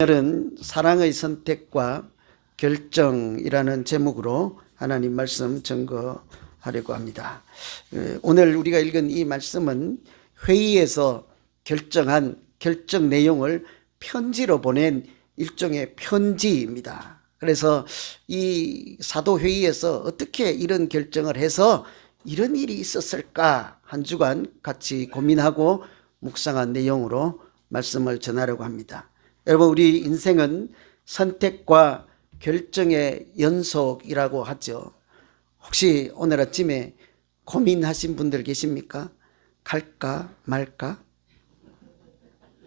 오늘은 사랑의 선택과 결정이라는 제목으로 하나님 말씀 증거하려고 합니다. 오늘 우리가 읽은 이 말씀은 회의에서 결정한 결정 내용을 편지로 보낸 일종의 편지입니다. 그래서 이 사도회의에서 어떻게 이런 결정을 해서 이런 일이 있었을까 한 주간 같이 고민하고 묵상한 내용으로 말씀을 전하려고 합니다. 여러분, 우리 인생은 선택과 결정의 연속이라고 하죠. 혹시 오늘 아침에 고민하신 분들 계십니까? 갈까 말까?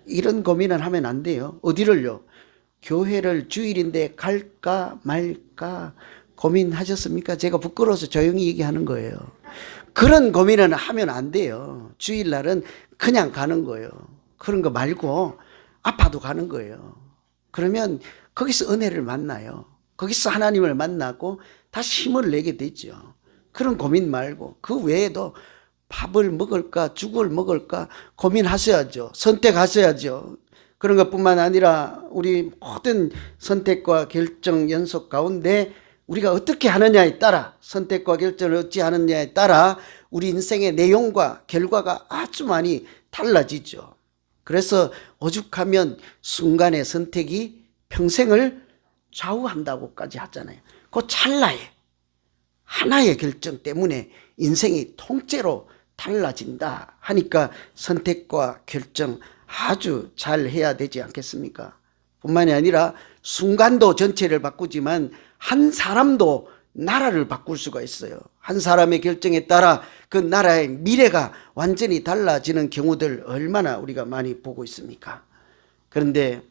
이런 고민을 하면 안 돼요. 어디를요? 교회를 주일인데 갈까 말까 고민하셨습니까? 제가 부끄러워서 조용히 얘기하는 거예요. 그런 고민은 하면 안 돼요. 주일날은 그냥 가는 거예요. 그런 거 말고 아파도 가는 거예요. 그러면 거기서 은혜를 만나요. 거기서 하나님을 만나고 다시 힘을 내게 되죠. 그런 고민 말고 그 외에도 밥을 먹을까 죽을 먹을까 고민하셔야죠. 선택하셔야죠. 그런 것뿐만 아니라 우리 모든 선택과 결정 연속 가운데 우리가 어떻게 하느냐에 따라, 선택과 결정을 어찌 하느냐에 따라 우리 인생의 내용과 결과가 아주 많이 달라지죠. 그래서 오죽하면 순간의 선택이 평생을 좌우한다고까지 하잖아요. 그 찰나에 하나의 결정 때문에 인생이 통째로 달라진다 하니까 선택과 결정 아주 잘 해야 되지 않겠습니까? 뿐만이 아니라 순간도 전체를 바꾸지만 한 사람도 나라를 바꿀 수가 있어요. 한 사람의 결정에 따라 그 나라의 미래가 완전히 달라지는 경우들 얼마나 우리가 많이 보고 있습니까? 그런데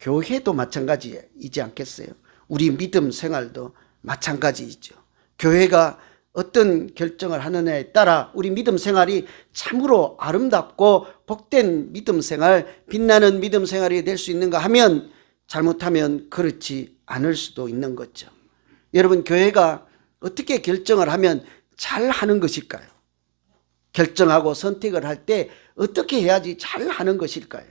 교회도 마찬가지이지 않겠어요? 우리 믿음 생활도 마찬가지이죠. 교회가 어떤 결정을 하느냐에 따라 우리 믿음 생활이 참으로 아름답고 복된 믿음 생활, 빛나는 믿음 생활이 될 수 있는가 하면 잘못하면 그렇지 않을 수도 있는 거죠. 여러분, 교회가 어떻게 결정을 하면 잘 하는 것일까요? 결정하고 선택을 할 때 어떻게 해야지 잘 하는 것일까요?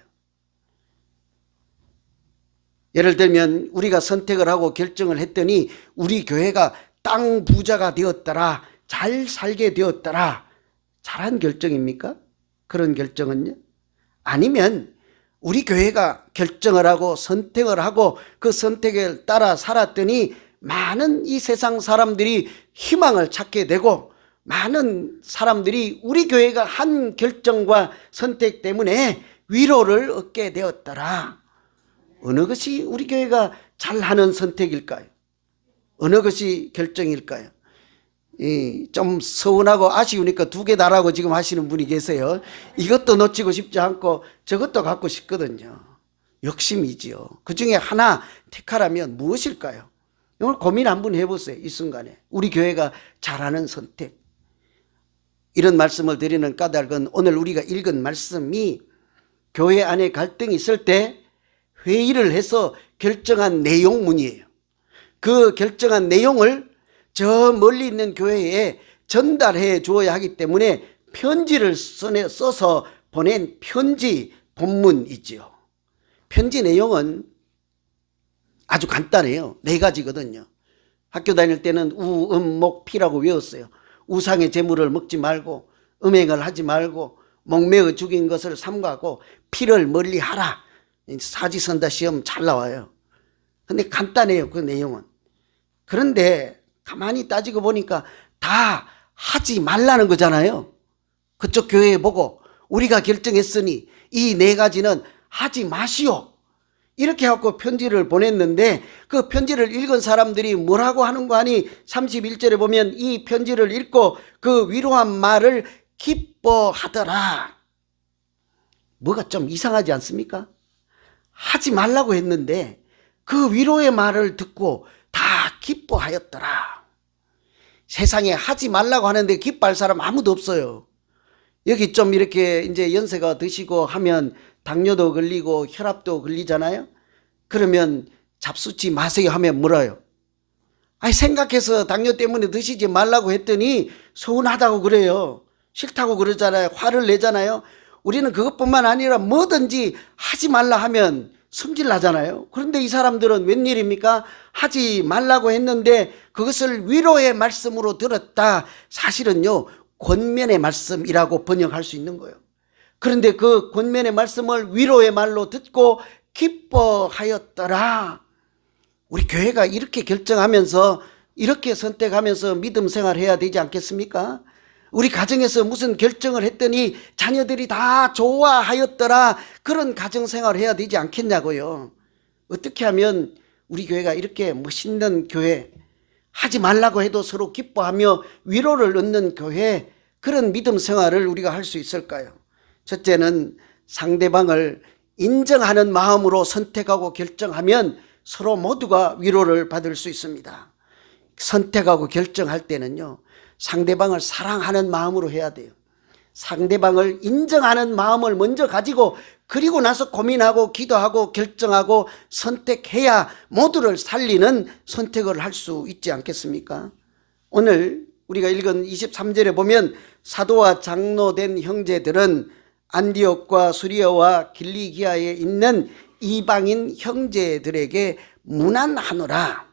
예를 들면 우리가 선택을 하고 결정을 했더니 우리 교회가 땅 부자가 되었더라, 잘 살게 되었더라, 잘한 결정입니까? 그런 결정은요? 아니면 우리 교회가 결정을 하고 선택을 하고 그 선택에 따라 살았더니 많은 이 세상 사람들이 희망을 찾게 되고 많은 사람들이 우리 교회가 한 결정과 선택 때문에 위로를 얻게 되었더라. 어느 것이 우리 교회가 잘하는 선택일까요? 어느 것이 결정일까요? 좀 서운하고 아쉬우니까 두 개 다라고 지금 하시는 분이 계세요. 이것도 놓치고 싶지 않고 저것도 갖고 싶거든요. 욕심이지요. 그 중에 하나 택하라면 무엇일까요? 이걸 고민 한번 해보세요. 이 순간에 우리 교회가 잘하는 선택. 이런 말씀을 드리는 까닭은 오늘 우리가 읽은 말씀이 교회 안에 갈등이 있을 때 회의를 해서 결정한 내용문이에요. 그 결정한 내용을 저 멀리 있는 교회에 전달해 주어야 하기 때문에 편지를 써서 보낸 편지 본문이지요. 편지 내용은 아주 간단해요. 4가지거든요. 학교 다닐 때는 우, 음, 목, 피라고 외웠어요. 우상의 재물을 먹지 말고, 음행을 하지 말고, 목매어 죽인 것을 삼가고, 피를 멀리 하라. 사지선다 시험 잘 나와요. 근데 간단해요, 그 내용은. 그런데 가만히 따지고 보니까 다 하지 말라는 거잖아요. 그쪽 교회 보고 우리가 결정했으니 이 4가지는 하지 마시오. 이렇게 하고 편지를 보냈는데 그 편지를 읽은 사람들이 뭐라고 하는 거 아니? 31절에 보면 이 편지를 읽고 그 위로한 말을 기뻐하더라. 뭐가 좀 이상하지 않습니까? 하지 말라고 했는데 그 위로의 말을 듣고 다 기뻐하였더라. 세상에 하지 말라고 하는데 기뻐할 사람 아무도 없어요. 여기 좀 이렇게 이제 연세가 드시고 하면 당뇨도 걸리고 혈압도 걸리잖아요. 그러면 잡수지 마세요 하면 뭐라요? 아니, 생각해서 당뇨 때문에 드시지 말라고 했더니 서운하다고 그래요. 싫다고 그러잖아요. 화를 내잖아요. 우리는 그것뿐만 아니라 뭐든지 하지 말라 하면 성질 나잖아요. 그런데 이 사람들은 웬일입니까? 하지 말라고 했는데 그것을 위로의 말씀으로 들었다. 사실은요, 권면의 말씀이라고 번역할 수 있는 거예요. 그런데 그 권면의 말씀을 위로의 말로 듣고 기뻐하였더라. 우리 교회가 이렇게 결정하면서, 이렇게 선택하면서 믿음 생활해야 되지 않겠습니까? 우리 가정에서 무슨 결정을 했더니 자녀들이 다 좋아하였더라. 그런 가정생활을 해야 되지 않겠냐고요. 어떻게 하면 우리 교회가 이렇게 멋있는 교회, 하지 말라고 해도 서로 기뻐하며 위로를 얻는 교회, 그런 믿음 생활을 우리가 할 수 있을까요? 첫째는 상대방을 인정하는 마음으로 선택하고 결정하면 서로 모두가 위로를 받을 수 있습니다. 선택하고 결정할 때는요, 상대방을 사랑하는 마음으로 해야 돼요. 상대방을 인정하는 마음을 먼저 가지고 그리고 나서 고민하고 기도하고 결정하고 선택해야 모두를 살리는 선택을 할 수 있지 않겠습니까? 오늘 우리가 읽은 23절에 보면 사도와 장로된 형제들은 안디옥과 수리아와 길리기아에 있는 이방인 형제들에게 문안하노라.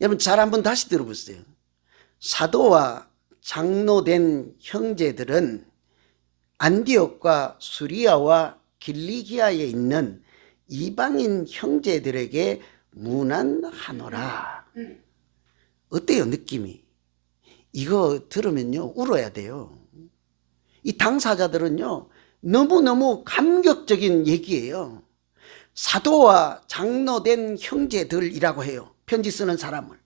여러분 잘 한번 다시 들어보세요. 사도와 장로된 형제들은 안디옥과 수리아와 길리기아에 있는 이방인 형제들에게 문안하노라. 어때요, 느낌이? 이거 들으면요, 울어야 돼요. 이 당사자들은요, 너무너무 감격적인 얘기예요. 사도와 장로된 형제들이라고 해요. 편지 쓰는 사람을.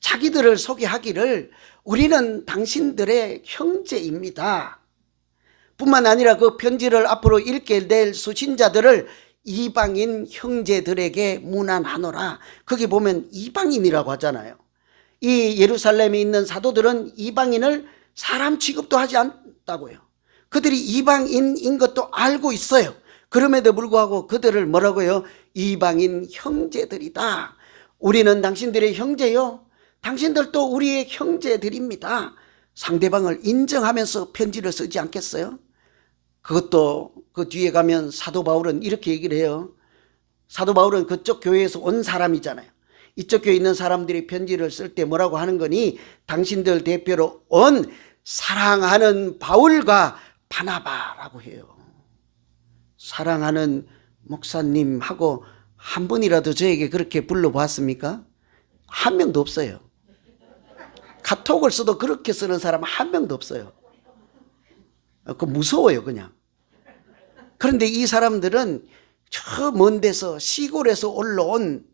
자기들을 소개하기를 우리는 당신들의 형제입니다. 뿐만 아니라 그 편지를 앞으로 읽게 될 수신자들을 이방인 형제들에게 문안하노라. 거기 보면 이방인이라고 하잖아요. 이 예루살렘에 있는 사도들은 이방인을 사람 취급도 하지 않다고요. 그들이 이방인인 것도 알고 있어요. 그럼에도 불구하고 그들을 뭐라고요? 이방인 형제들이다. 우리는 당신들의 형제요. 당신들도 우리의 형제들입니다. 상대방을 인정하면서 편지를 쓰지 않겠어요? 그것도 그 뒤에 가면 사도 바울은 이렇게 얘기를 해요. 사도 바울은 그쪽 교회에서 온 사람이잖아요. 이쪽 교회에 있는 사람들이 편지를 쓸 때 뭐라고 하는 거니? 당신들 대표로 온 사랑하는 바울과 바나바라고 해요. 사랑하는 목사님하고 한 분이라도 저에게 그렇게 불러보았습니까? 한 명도 없어요. 카톡을 써도 그렇게 쓰는 사람 한 명도 없어요. 그 무서워요, 그냥. 그런데 이 사람들은 저 먼 데서 시골에서 올라온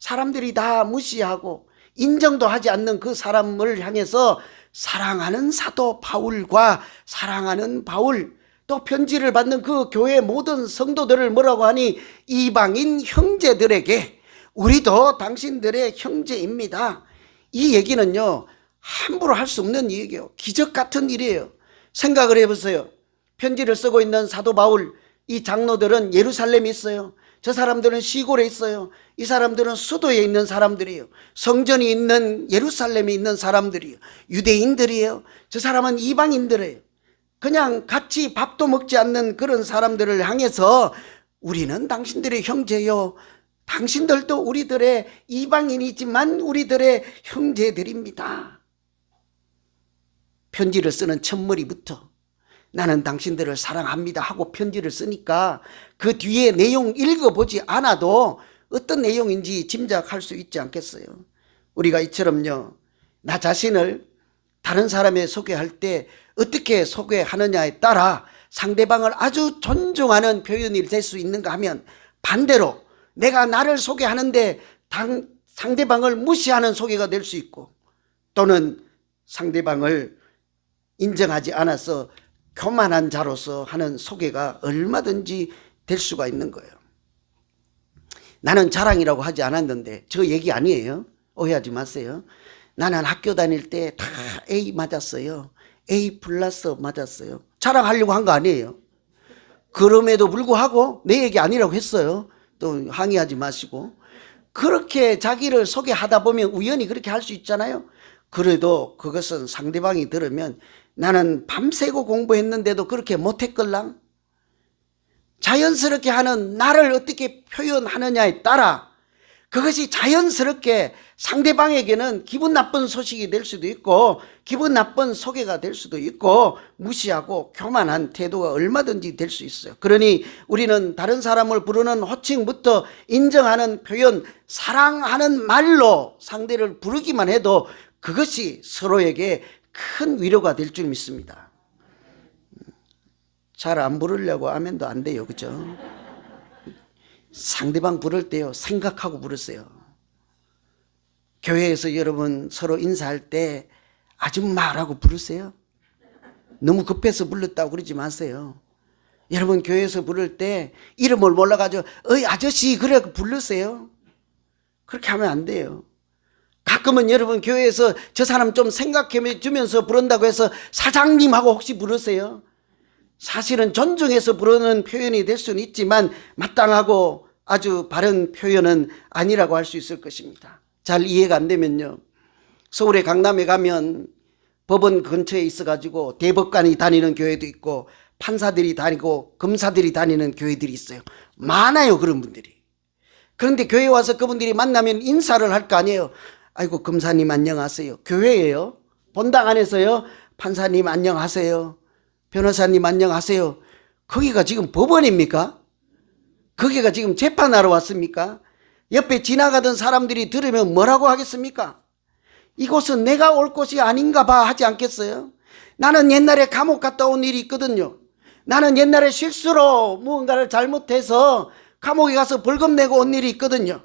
사람들이 다 무시하고 인정도 하지 않는 그 사람을 향해서 사랑하는 사도 바울과 사랑하는 바울, 또 편지를 받는 그 교회 모든 성도들을 뭐라고 하니? 이방인 형제들에게 우리도 당신들의 형제입니다. 이 얘기는요, 함부로 할 수 없는 얘기예요. 기적 같은 일이에요. 생각을 해보세요. 편지를 쓰고 있는 사도 바울, 이 장로들은 예루살렘에 있어요. 저 사람들은 시골에 있어요. 이 사람들은 수도에 있는 사람들이에요. 성전이 있는 예루살렘에 있는 사람들이에요. 유대인들이에요. 저 사람은 이방인들이에요. 그냥 같이 밥도 먹지 않는 그런 사람들을 향해서 우리는 당신들의 형제요. 당신들도 우리들의 이방인이지만 우리들의 형제들입니다. 편지를 쓰는 첫머리부터 나는 당신들을 사랑합니다 하고 편지를 쓰니까 그 뒤에 내용 읽어보지 않아도 어떤 내용인지 짐작할 수 있지 않겠어요? 우리가 이처럼요, 나 자신을 다른 사람에 소개할 때 어떻게 소개하느냐에 따라 상대방을 아주 존중하는 표현이 될 수 있는가 하면, 반대로 내가 나를 소개하는데 상대방을 무시하는 소개가 될 수 있고, 또는 상대방을 인정하지 않아서 교만한 자로서 하는 소개가 얼마든지 될 수가 있는 거예요. 나는 자랑이라고 하지 않았는데, 저 얘기 아니에요. 오해하지 마세요. 나는 학교 다닐 때 다 A 맞았어요. A 플러스 맞았어요. 자랑하려고 한 거 아니에요. 그럼에도 불구하고 내 얘기 아니라고 했어요. 또 항의하지 마시고. 그렇게 자기를 소개하다 보면 우연히 그렇게 할 수 있잖아요. 그래도 그것은 상대방이 들으면 나는 밤새고 공부했는데도 그렇게 못했걸랑? 자연스럽게 하는 나를 어떻게 표현하느냐에 따라 그것이 자연스럽게 상대방에게는 기분 나쁜 소식이 될 수도 있고 기분 나쁜 소개가 될 수도 있고 무시하고 교만한 태도가 얼마든지 될 수 있어요. 그러니 우리는 다른 사람을 부르는 호칭부터 인정하는 표현, 사랑하는 말로 상대를 부르기만 해도 그것이 서로에게 큰 위로가 될 줄 믿습니다. 잘 안 부르려고 하면도 안 돼요. 그죠? 상대방 부를 때요, 생각하고 부르세요. 교회에서 여러분 서로 인사할 때 아줌마라고 부르세요. 너무 급해서 불렀다고 그러지 마세요. 여러분 교회에서 부를 때 이름을 몰라가지고 어이 아저씨 그래 부르세요. 그렇게 하면 안 돼요. 가끔은 여러분 교회에서 저 사람 좀 생각해 주면서 부른다고 해서 사장님하고 혹시 부르세요. 사실은 존중해서 부르는 표현이 될 수는 있지만 마땅하고 아주 바른 표현은 아니라고 할 수 있을 것입니다. 잘 이해가 안 되면요, 서울의 강남에 가면 법원 근처에 있어가지고 대법관이 다니는 교회도 있고 판사들이 다니고 검사들이 다니는 교회들이 있어요. 많아요, 그런 분들이. 그런데 교회에 와서 그분들이 만나면 인사를 할 거 아니에요. 아이고 검사님 안녕하세요. 교회예요. 본당 안에서요. 판사님 안녕하세요. 변호사님 안녕하세요. 거기가 지금 법원입니까? 거기가 지금 재판하러 왔습니까? 옆에 지나가던 사람들이 들으면 뭐라고 하겠습니까? 이곳은 내가 올 곳이 아닌가 봐 하지 않겠어요? 나는 옛날에 감옥 갔다 온 일이 있거든요. 나는 옛날에 실수로 무언가를 잘못해서 감옥에 가서 벌금 내고 온 일이 있거든요.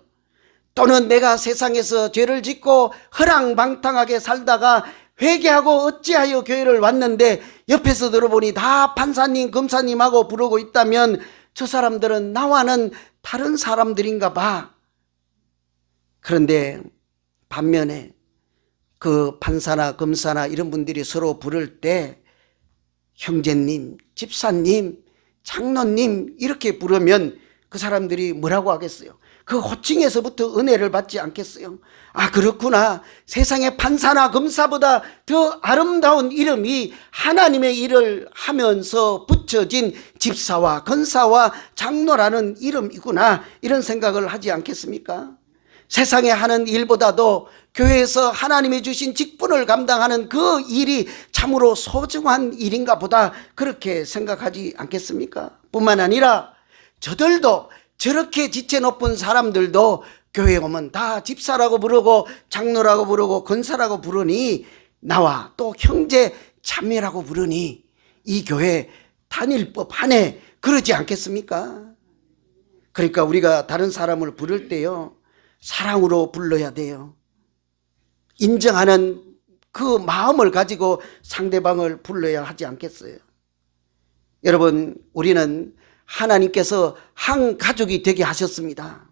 또는 내가 세상에서 죄를 짓고 허랑방탕하게 살다가 회개하고 어찌하여 교회를 왔는데 옆에서 들어보니 다 판사님 검사님하고 부르고 있다면 저 사람들은 나와는 다른 사람들인가 봐. 그런데 반면에 그 판사나 검사나 이런 분들이 서로 부를 때 형제님, 집사님, 장로님 이렇게 부르면 그 사람들이 뭐라고 하겠어요? 그 호칭에서부터 은혜를 받지 않겠어요? 아 그렇구나. 세상의 판사나 검사보다 더 아름다운 이름이 하나님의 일을 하면서 붙여진 집사와 권사와 장로라는 이름이구나, 이런 생각을 하지 않겠습니까? 세상에 하는 일보다도 교회에서 하나님이 주신 직분을 감당하는 그 일이 참으로 소중한 일인가 보다, 그렇게 생각하지 않겠습니까? 뿐만 아니라 저들도, 저렇게 지체 높은 사람들도 교회에 오면 다 집사라고 부르고 장로라고 부르고 권사라고 부르니, 나와 또 형제 자매라고 부르니 이 교회 다닐 법하네, 그러지 않겠습니까? 그러니까 우리가 다른 사람을 부를 때요, 사랑으로 불러야 돼요. 인정하는 그 마음을 가지고 상대방을 불러야 하지 않겠어요? 여러분, 우리는 하나님께서 한 가족이 되게 하셨습니다.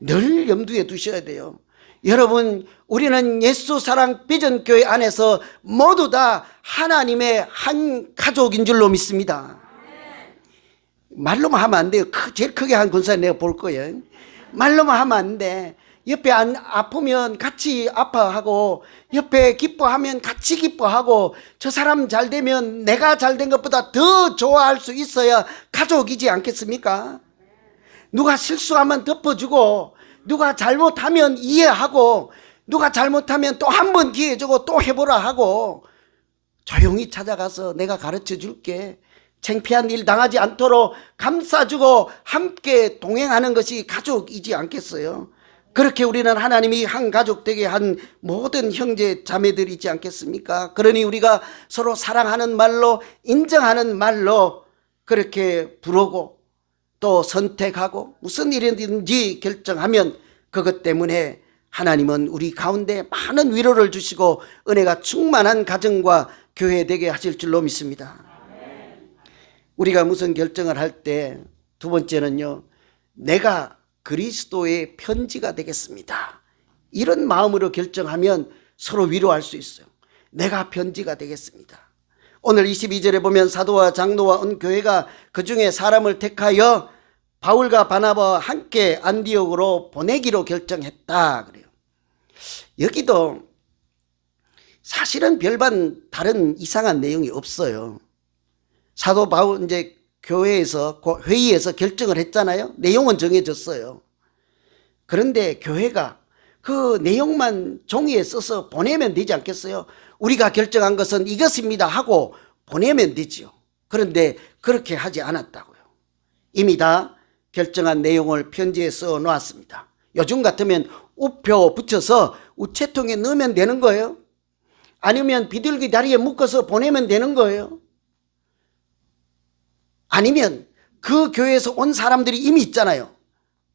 늘 염두에 두셔야 돼요. 여러분, 우리는 예수 사랑 비전 교회 안에서 모두 다 하나님의 한 가족인 줄로 믿습니다. 말로만 하면 안 돼요. 제일 크게 한 권사님 내가 볼 거예요. 말로만 하면 안 돼. 옆에 아프면 같이 아파하고, 옆에 기뻐하면 같이 기뻐하고, 저 사람 잘 되면 내가 잘 된 것보다 더 좋아할 수 있어야 가족이지 않겠습니까? 누가 실수하면 덮어주고, 누가 잘못하면 이해하고, 누가 잘못하면 또 한 번 기회 주고 또 해보라 하고, 조용히 찾아가서 내가 가르쳐 줄게, 창피한 일 당하지 않도록 감싸주고 함께 동행하는 것이 가족이지 않겠어요? 그렇게 우리는 하나님이 한 가족 되게 한 모든 형제 자매들이지 않겠습니까? 그러니 우리가 서로 사랑하는 말로, 인정하는 말로 그렇게 부르고 또 선택하고 무슨 일이든지 결정하면 그것 때문에 하나님은 우리 가운데 많은 위로를 주시고 은혜가 충만한 가정과 교회 되게 하실 줄로 믿습니다. 우리가 무슨 결정을 할 때 두 번째는요, 내가 그리스도의 편지가 되겠습니다, 이런 마음으로 결정하면 서로 위로할 수 있어요. 내가 편지가 되겠습니다. 오늘 22절에 보면 사도와 장로와 온 교회가 그 중에 사람을 택하여 바울과 바나바와 함께 안디옥으로 보내기로 결정했다 그래요. 여기도 사실은 별반 다른 이상한 내용이 없어요. 사도 바울, 이제 교회에서 회의에서 결정을 했잖아요. 내용은 정해졌어요. 그런데 교회가 그 내용만 종이에 써서 보내면 되지 않겠어요? 우리가 결정한 것은 이것입니다 하고 보내면 되지요. 그런데 그렇게 하지 않았다고요. 이미 다 결정한 내용을 편지에 써 놓았습니다. 요즘 같으면 우표 붙여서 우체통에 넣으면 되는 거예요. 아니면 비둘기 다리에 묶어서 보내면 되는 거예요. 아니면 그 교회에서 온 사람들이 이미 있잖아요.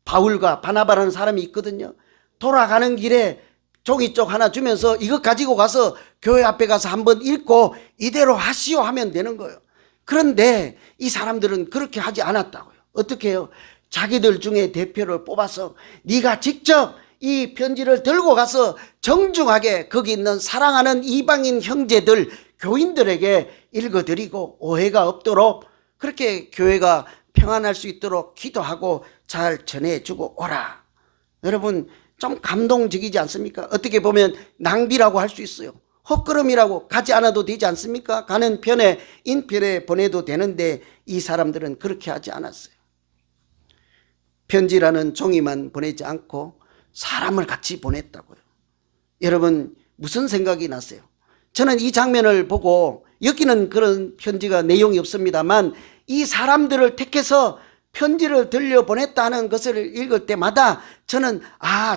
바울과 바나바라는 사람이 있거든요. 돌아가는 길에 종이쪽 하나 주면서 이것 가지고 가서 교회 앞에 가서 한번 읽고 이대로 하시오 하면 되는 거예요. 그런데 이 사람들은 그렇게 하지 않았다고요. 어떻게 해요? 자기들 중에 대표를 뽑아서 네가 직접 이 편지를 들고 가서 정중하게 거기 있는 사랑하는 이방인 형제들, 교인들에게 읽어드리고 오해가 없도록 그렇게 교회가 평안할 수 있도록 기도하고 잘 전해주고 오라. 여러분 좀 감동적이지 않습니까? 어떻게 보면 낭비라고 할 수 있어요. 헛걸음이라고 가지 않아도 되지 않습니까? 가는 편에 인편에 보내도 되는데 이 사람들은 그렇게 하지 않았어요. 편지라는 종이만 보내지 않고 사람을 같이 보냈다고요. 여러분 무슨 생각이 났어요? 저는 이 장면을 보고 여기는 그런 편지가 내용이 없습니다만 이 사람들을 택해서 편지를 들려보냈다는 것을 읽을 때마다 저는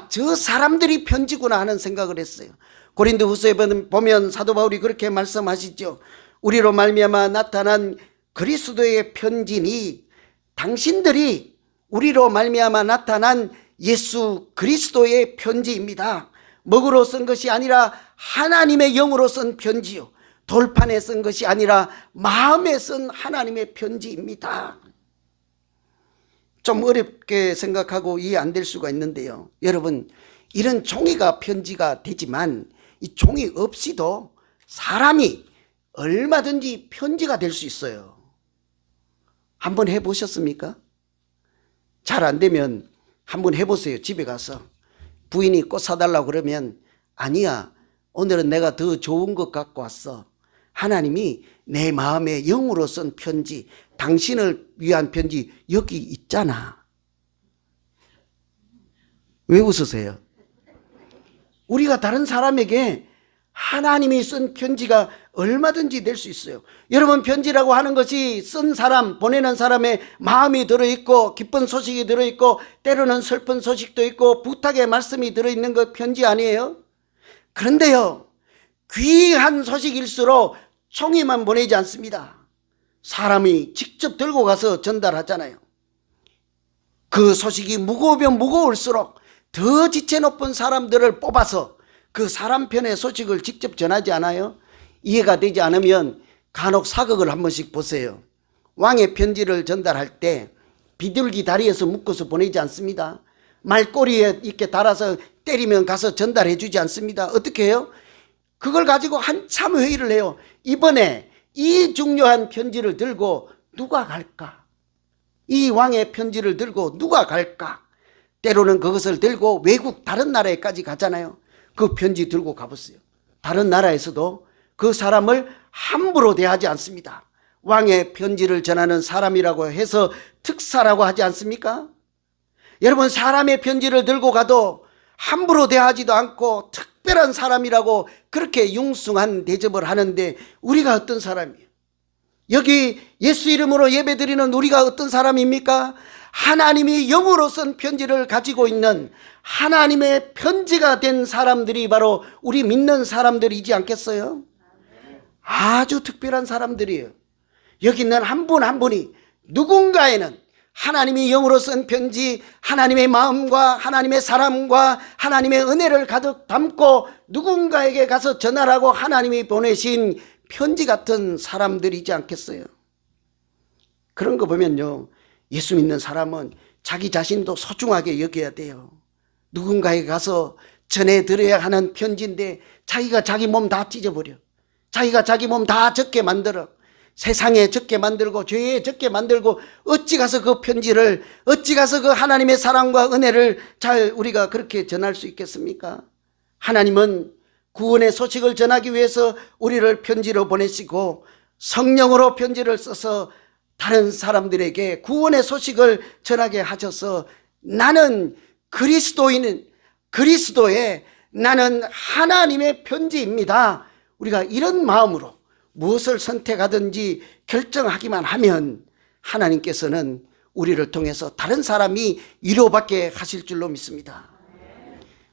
저 사람들이 편지구나 하는 생각을 했어요. 고린도후서에 보면 사도 바울이 그렇게 말씀하시죠. 우리로 말미암아 나타난 그리스도의 편지니 당신들이 우리로 말미암아 나타난 예수 그리스도의 편지입니다. 먹으로 쓴 것이 아니라 하나님의 영으로 쓴 편지요. 돌판에 쓴 것이 아니라 마음에 쓴 하나님의 편지입니다. 좀 어렵게 생각하고 이해 안 될 수가 있는데요. 여러분 이런 종이가 편지가 되지만 이 종이 없이도 사람이 얼마든지 편지가 될 수 있어요. 한번 해보셨습니까? 잘 안 되면 한번 해보세요. 집에 가서 부인이 꽃 사달라고 그러면 아니야 오늘은 내가 더 좋은 것 갖고 왔어. 하나님이 내 마음에 영으로 쓴 편지, 당신을 위한 편지 여기 있잖아. 왜 웃으세요? 우리가 다른 사람에게 하나님이 쓴 편지가 얼마든지 될 수 있어요. 여러분 편지라고 하는 것이 쓴 사람, 보내는 사람의 마음이 들어있고 기쁜 소식이 들어있고 때로는 슬픈 소식도 있고 부탁의 말씀이 들어있는 것 편지 아니에요? 그런데요 귀한 소식일수록 종이만 보내지 않습니다. 사람이 직접 들고 가서 전달하잖아요. 그 소식이 무거우면 무거울수록 더 지체 높은 사람들을 뽑아서 그 사람 편의 소식을 직접 전하지 않아요? 이해가 되지 않으면 간혹 사극을 한 번씩 보세요. 왕의 편지를 전달할 때 비둘기 다리에서 묶어서 보내지 않습니다. 말꼬리에 이렇게 달아서 때리면 가서 전달해 주지 않습니다. 어떻게 해요? 그걸 가지고 한참 회의를 해요. 이번에 이 중요한 편지를 들고 누가 갈까? 이 왕의 편지를 들고 누가 갈까? 때로는 그것을 들고 외국 다른 나라에까지 가잖아요. 그 편지 들고 가보세요. 다른 나라에서도 그 사람을 함부로 대하지 않습니다. 왕의 편지를 전하는 사람이라고 해서 특사라고 하지 않습니까? 여러분 사람의 편지를 들고 가도 함부로 대하지도 않고 특별한 사람이라고 그렇게 융숭한 대접을 하는데 우리가 어떤 사람이에요? 여기 예수 이름으로 예배드리는 우리가 어떤 사람입니까? 하나님이 영으로 쓴 편지를 가지고 있는 하나님의 편지가 된 사람들이 바로 우리 믿는 사람들이지 않겠어요? 아주 특별한 사람들이에요. 여기 있는 한 분 한 분이 누군가에는 하나님이 영으로 쓴 편지, 하나님의 마음과 하나님의 사랑과 하나님의 은혜를 가득 담고 누군가에게 가서 전하라고 하나님이 보내신 편지 같은 사람들이지 않겠어요? 그런 거 보면요, 예수 믿는 사람은 자기 자신도 소중하게 여겨야 돼요. 누군가에게 가서 전해드려야 하는 편지인데 자기가 자기 몸 다 찢어버려. 자기가 자기 몸 다 적게 만들어. 세상에 적게 만들고 죄에 적게 만들고 어찌 가서 그 편지를, 어찌 가서 그 하나님의 사랑과 은혜를 잘 우리가 그렇게 전할 수 있겠습니까? 하나님은 구원의 소식을 전하기 위해서 우리를 편지로 보내시고 성령으로 편지를 써서 다른 사람들에게 구원의 소식을 전하게 하셔서 나는 그리스도의 나는 하나님의 편지입니다. 우리가 이런 마음으로 무엇을 선택하든지 결정하기만 하면 하나님께서는 우리를 통해서 다른 사람이 위로받게 하실 줄로 믿습니다.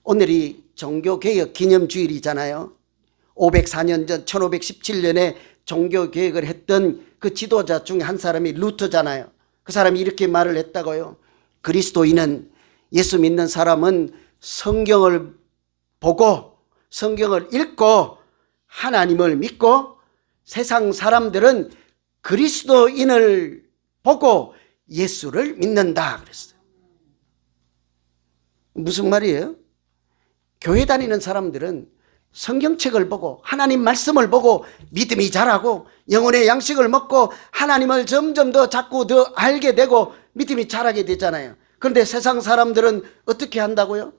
오늘이 종교개혁 기념주일이잖아요. 504년 전 1517년에 종교개혁을 했던 그 지도자 중에 한 사람이 루터잖아요. 그 사람이 이렇게 말을 했다고요. 그리스도인은, 예수 믿는 사람은 성경을 보고 성경을 읽고 하나님을 믿고, 세상 사람들은 그리스도인을 보고 예수를 믿는다 그랬어요. 무슨 말이에요? 교회 다니는 사람들은 성경책을 보고 하나님 말씀을 보고 믿음이 자라고 영혼의 양식을 먹고 하나님을 점점 더 자꾸 더 알게 되고 믿음이 자라게 되잖아요. 그런데 세상 사람들은 어떻게 한다고요?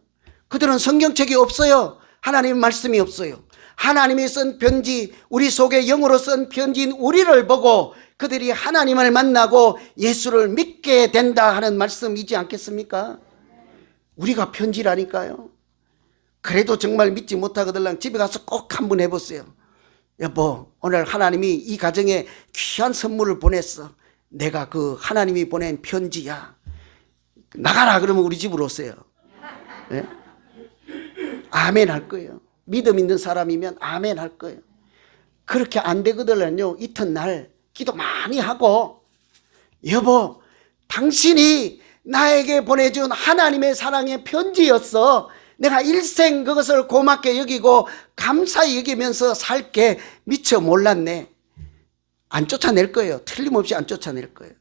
그들은 성경책이 없어요. 하나님 말씀이 없어요. 하나님이 쓴 편지, 우리 속에 영으로 쓴 편지인 우리를 보고 그들이 하나님을 만나고 예수를 믿게 된다 하는 말씀이지 않겠습니까? 우리가 편지라니까요. 그래도 정말 믿지 못하거든 집에 가서 꼭 한번 해보세요. 여보, 오늘 하나님이 이 가정에 귀한 선물을 보냈어. 내가 그 하나님이 보낸 편지야. 나가라 그러면 우리 집으로 오세요. 네? 아멘 할 거예요. 믿음 있는 사람이면 아멘 할 거예요. 그렇게 안 되거든요. 이튿날 기도 많이 하고, 여보, 당신이 나에게 보내준 하나님의 사랑의 편지였어. 내가 일생 그것을 고맙게 여기고 감사히 여기면서 살게. 미처 몰랐네. 안 쫓아낼 거예요. 틀림없이 안 쫓아낼 거예요.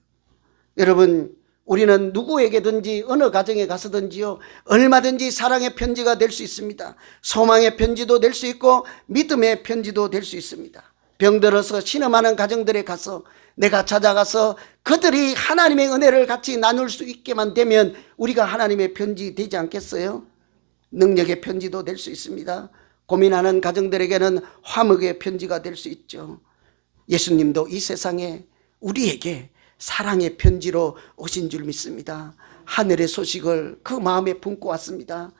여러분, 우리는 누구에게든지 어느 가정에 가서든지요, 얼마든지 사랑의 편지가 될 수 있습니다. 소망의 편지도 될 수 있고 믿음의 편지도 될 수 있습니다. 병들어서 신음하는 가정들에 가서 내가 찾아가서 그들이 하나님의 은혜를 같이 나눌 수 있게만 되면 우리가 하나님의 편지 되지 않겠어요? 능력의 편지도 될 수 있습니다. 고민하는 가정들에게는 화목의 편지가 될 수 있죠. 예수님도 이 세상에 우리에게 사랑의 편지로 오신 줄 믿습니다. 하늘의 소식을 그 마음에 품고 왔습니다.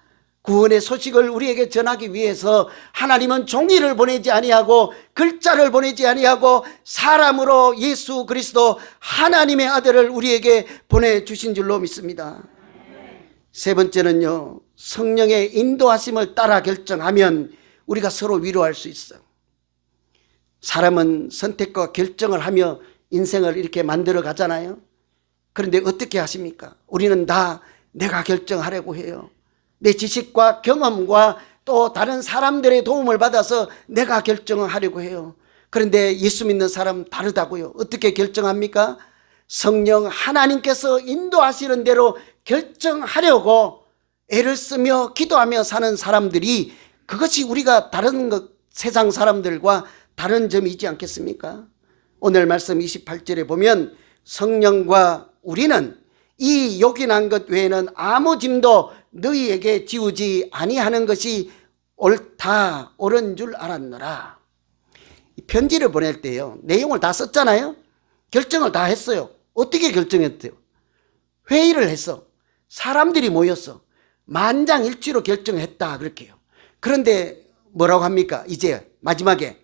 구원의 소식을 우리에게 전하기 위해서 하나님은 종이를 보내지 아니하고 글자를 보내지 아니하고 사람으로 예수 그리스도 하나님의 아들을 우리에게 보내주신 줄로 믿습니다. 세 번째는요, 성령의 인도하심을 따라 결정하면 우리가 서로 위로할 수 있어요. 사람은 선택과 결정을 하며 인생을 이렇게 만들어 가잖아요. 그런데 어떻게 하십니까? 우리는 다 내가 결정하려고 해요. 내 지식과 경험과 또 다른 사람들의 도움을 받아서 내가 결정을 하려고 해요. 그런데 예수 믿는 사람 다르다고요. 어떻게 결정합니까? 성령 하나님께서 인도하시는 대로 결정하려고 애를 쓰며 기도하며 사는 사람들이, 그것이 우리가 다른 세상 사람들과 다른 점이지 않겠습니까? 오늘 말씀 28절에 보면 성령과 우리는 이 요긴한 것 외에는 아무 짐도 너희에게 지우지 아니하는 것이 옳다 옳은 줄 알았노라. 편지를 보낼 때요, 내용을 다 썼잖아요. 결정을 다 했어요. 어떻게 결정했대요? 회의를 했어. 사람들이 모였어. 만장일치로 결정했다 그렇게요. 그런데 뭐라고 합니까? 이제 마지막에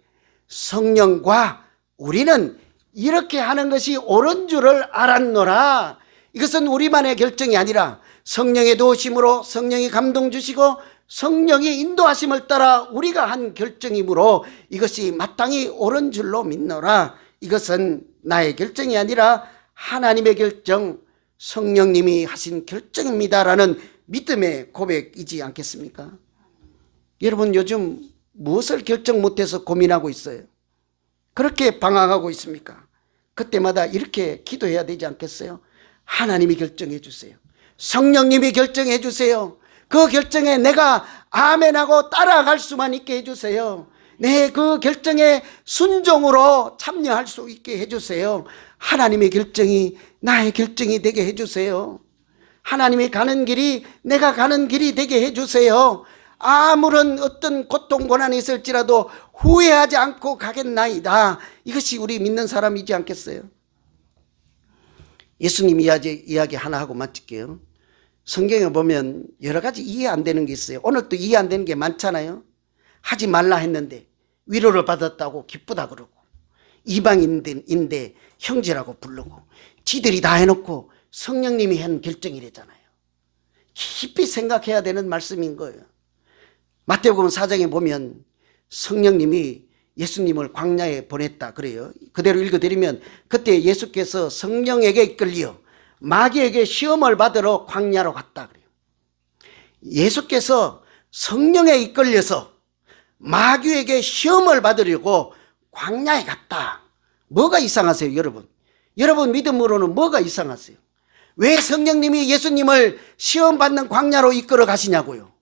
성령과 우리는 이렇게 하는 것이 옳은 줄을 알았노라. 이것은 우리만의 결정이 아니라 성령의 도우심으로 성령이 감동 주시고 성령의 인도하심을 따라 우리가 한 결정이므로 이것이 마땅히 옳은 줄로 믿노라. 이것은 나의 결정이 아니라 하나님의 결정, 성령님이 하신 결정입니다라는 믿음의 고백이지 않겠습니까? 여러분, 요즘 무엇을 결정 못해서 고민하고 있어요? 그렇게 방황하고 있습니까? 그때마다 이렇게 기도해야 되지 않겠어요? 하나님이 결정해 주세요. 성령님이 결정해 주세요. 그 결정에 내가 아멘하고 따라갈 수만 있게 해주세요. 네, 그 결정에 순종으로 참여할 수 있게 해주세요. 하나님의 결정이 나의 결정이 되게 해주세요. 하나님이 가는 길이 내가 가는 길이 되게 해주세요. 아무런 어떤 고통 고난이 있을지라도 후회하지 않고 가겠나이다. 이것이 우리 믿는 사람이지 않겠어요? 예수님 이야기 하나 하고 마칠게요. 성경에 보면 여러 가지 이해 안 되는 게 있어요. 오늘 또 이해 안 되는 게 많잖아요. 하지 말라 했는데 위로를 받았다고 기쁘다 그러고, 이방인인데 형제라고 부르고, 지들이 다 해놓고 성령님이 한 결정이랬잖아요. 깊이 생각해야 되는 말씀인 거예요. 마태복음 4장에 보면 성령님이 예수님을 광야에 보냈다 그래요. 그대로 읽어드리면 그때 예수께서 성령에게 이끌려 마귀에게 시험을 받으러 광야로 갔다 그래요. 예수께서 성령에 이끌려서 마귀에게 시험을 받으려고 광야에 갔다. 뭐가 이상하세요, 여러분? 여러분 믿음으로는 뭐가 이상하세요? 왜 성령님이 예수님을 시험받는 광야로 이끌어 가시냐고요?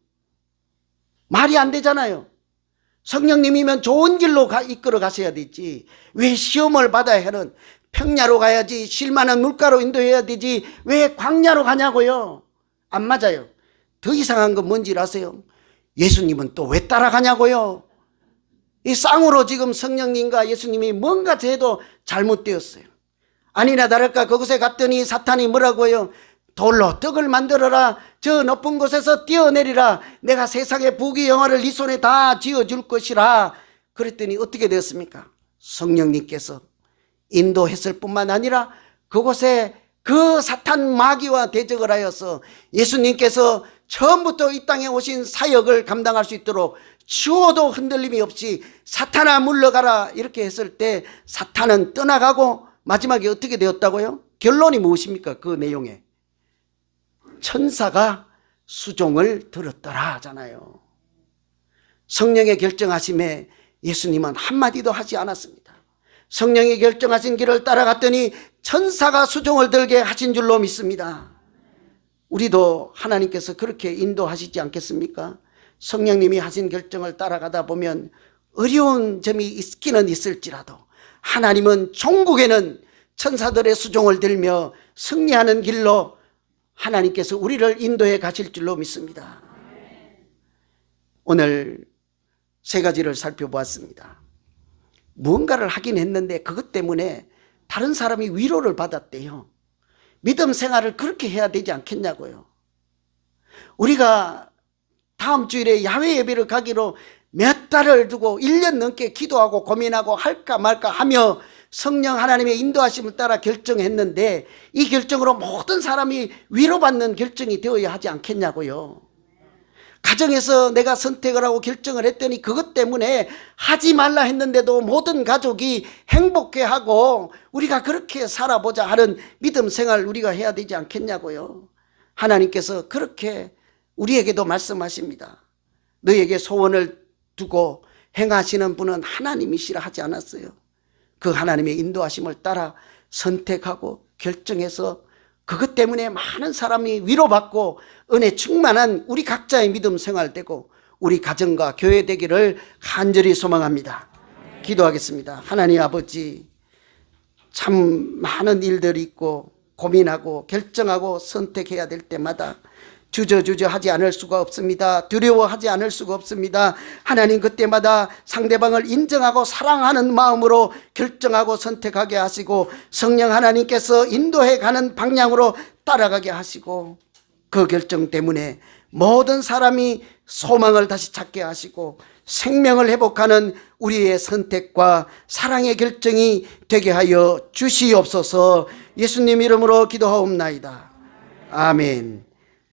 말이 안 되잖아요. 성령님이면 좋은 길로 이끌어 가셔야 되지, 왜 시험을 받아야 하는 평야로 가야지, 쉴만한 물가로 인도해야 되지 왜 광야로 가냐고요? 안 맞아요. 더 이상한 건 뭔지 아세요? 예수님은 또 왜 따라가냐고요? 이 쌍으로 지금 성령님과 예수님이 뭔가 해도 잘못되었어요. 아니나 다를까 그곳에 갔더니 사탄이 뭐라고요? 돌로 떡을 만들어라, 저 높은 곳에서 뛰어내리라, 내가 세상의 부귀 영화를 네 손에 다 쥐어줄 것이라. 그랬더니 어떻게 되었습니까? 성령님께서 인도했을 뿐만 아니라 그곳에 그 사탄 마귀와 대적을 하여서 예수님께서 처음부터 이 땅에 오신 사역을 감당할 수 있도록 추워도 흔들림이 없이 사탄아 물러가라 이렇게 했을 때 사탄은 떠나가고 마지막에 어떻게 되었다고요? 결론이 무엇입니까? 그 내용에 천사가 수종을 들었더라 하잖아요. 성령의 결정하심에 예수님은 한마디도 하지 않았습니다. 성령이 결정하신 길을 따라갔더니 천사가 수종을 들게 하신 줄로 믿습니다. 우리도 하나님께서 그렇게 인도하시지 않겠습니까? 성령님이 하신 결정을 따라가다 보면 어려운 점이 있기는 있을지라도 하나님은 종국에는 천사들의 수종을 들며 승리하는 길로 하나님께서 우리를 인도해 가실 줄로 믿습니다. 오늘 세 가지를 살펴보았습니다. 무언가를 하긴 했는데 그것 때문에 다른 사람이 위로를 받았대요. 믿음 생활을 그렇게 해야 되지 않겠냐고요. 우리가 다음 주일에 야외 예배를 가기로 몇 달을 두고 1년 넘게 기도하고 고민하고 할까 말까 하며 성령 하나님의 인도하심을 따라 결정했는데 이 결정으로 모든 사람이 위로받는 결정이 되어야 하지 않겠냐고요. 가정에서 내가 선택을 하고 결정을 했더니 그것 때문에 하지 말라 했는데도 모든 가족이 행복해하고 우리가 그렇게 살아보자 하는 믿음 생활 우리가 해야 되지 않겠냐고요. 하나님께서 그렇게 우리에게도 말씀하십니다. 너에게 소원을 두고 행하시는 분은 하나님이시라 하지 않았어요. 그 하나님의 인도하심을 따라 선택하고 결정해서 그것 때문에 많은 사람이 위로받고 은혜 충만한 우리 각자의 믿음 생활되고 우리 가정과 교회 되기를 간절히 소망합니다. 기도하겠습니다. 하나님 아버지, 참 많은 일들이 있고 고민하고 결정하고 선택해야 될 때마다 주저하지 않을 수가 없습니다. 두려워하지 않을 수가 없습니다. 하나님, 그때마다 상대방을 인정하고 사랑하는 마음으로 결정하고 선택하게 하시고 성령 하나님께서 인도해 가는 방향으로 따라가게 하시고 그 결정 때문에 모든 사람이 소망을 다시 찾게 하시고 생명을 회복하는 우리의 선택과 사랑의 결정이 되게 하여 주시옵소서. 예수님 이름으로 기도하옵나이다. 아멘.